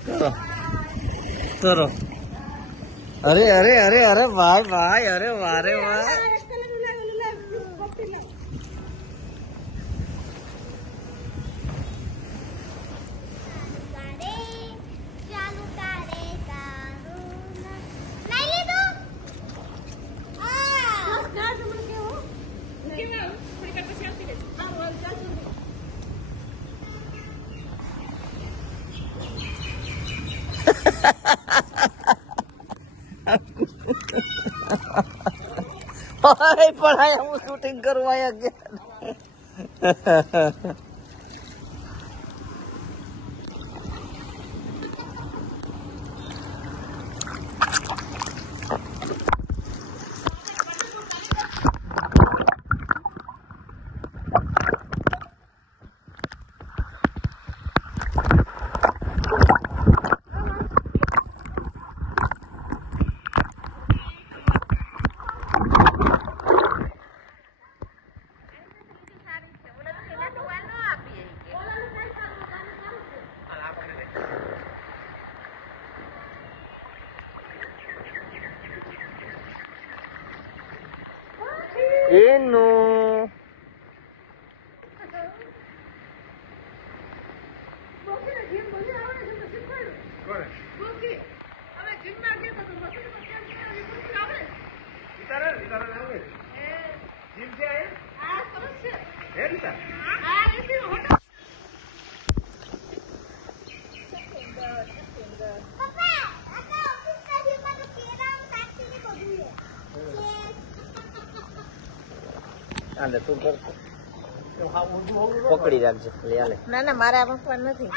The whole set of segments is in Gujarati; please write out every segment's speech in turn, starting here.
કરો કરો અરે અરે અરે અરે ભાઈ ભાઈ અરે વારે વાહ પढ़ाया હું શૂટિંગ કરવાયા ગયા એનું તું કર પકડી રાખજે ના ના મારે આમાં પણ નથી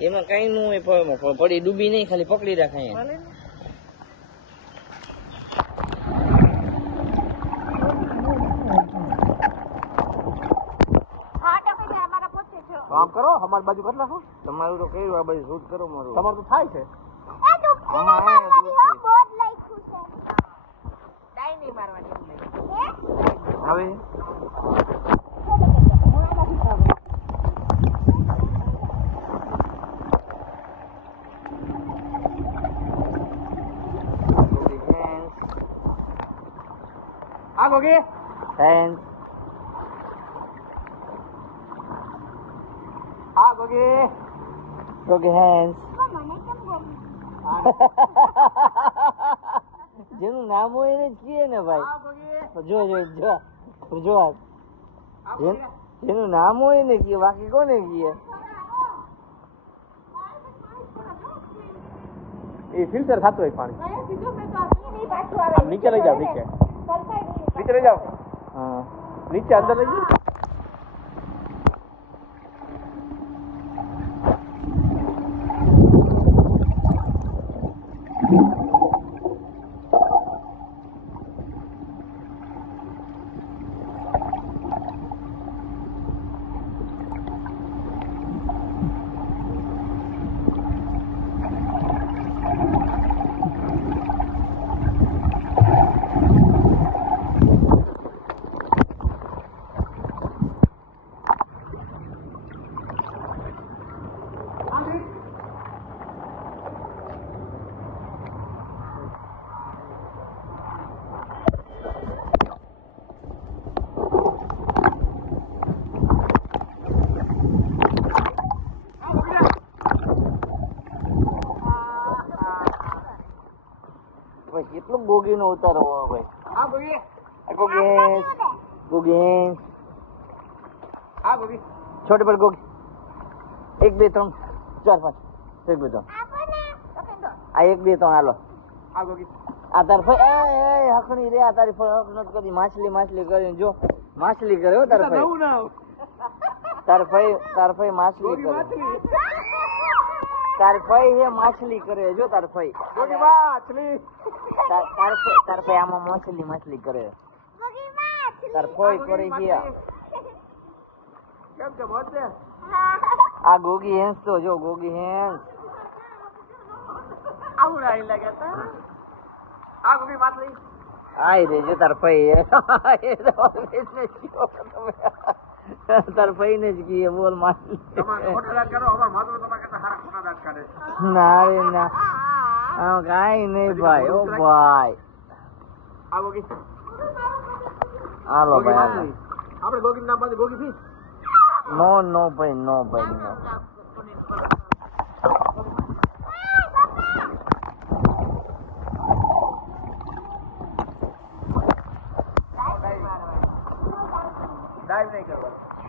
એમાં કઈ નું હોય પડી ડૂબી નહીં ખાલી પકડી રાખ અહીંયા કામ કરો અમારી બાજુ કરી નાખો તમારું તો કર્યું આ બાજુ શૂટ કરો મારું તમારું તો થાય છે હવે આ ગોગી થેન્ક્સ આ ગોગી ગોગી હેન્સ જેનું નામ હોય એને જ કીએ ને ભાઈ જો જો જો જો જેનું નામ હોય ને કીએ બાકી કોને કીએ એ ફિલ્ટર થતું હોય પાણી નીચે લઈ જાઓ નીચે નીચે લઈ જાઓ હા નીચે અંદર લઈ જાઓ કેટલું ગોગી નો ઉતારો ભાઈ આ ગોગી ગોગી ગોગી આ ગોગી छोटे पर गोगी 1 2 3 4 5 1 2 3 આ 1 2 3 હાલો આ ગોગી આ તાર ભાઈ એ હકણી રે આ તારી હક નત કરી માછલી માછલી કરીને જો માછલી કરે હો તાર ભાઈ તાર ભાઈ માછલી કરે તાર ભાઈ હે માછલી કરે જો તાર ભાઈ ગોગી માછલી તાર ભાઈ આમાં માછલી કરે ગોગી માછલી તાર ભાઈ કરી ગયા કેમ છે મોજે આ ગોગી હેન્સ તો જો ગોગી હેન્સ આવું રાઈ લાગે તા આ ગોગી માછલી આઈ રે જો તાર ભાઈ એ તો બિઝનેસ કયો તમે તાર ભાઈ ને જ કીએ બોલ માછલી તમાર હોટલ કરો અમાર માધવ તમાર કહેતા ના રે ના કાઈ નહીં ભાઈ ઓ ભાઈ હાલો ભાઈ આપણે ગોગી ના પાસે ગોગી ફી નો નો ભાઈ નો ભાઈ નો ડાઈવ નહીં કરવા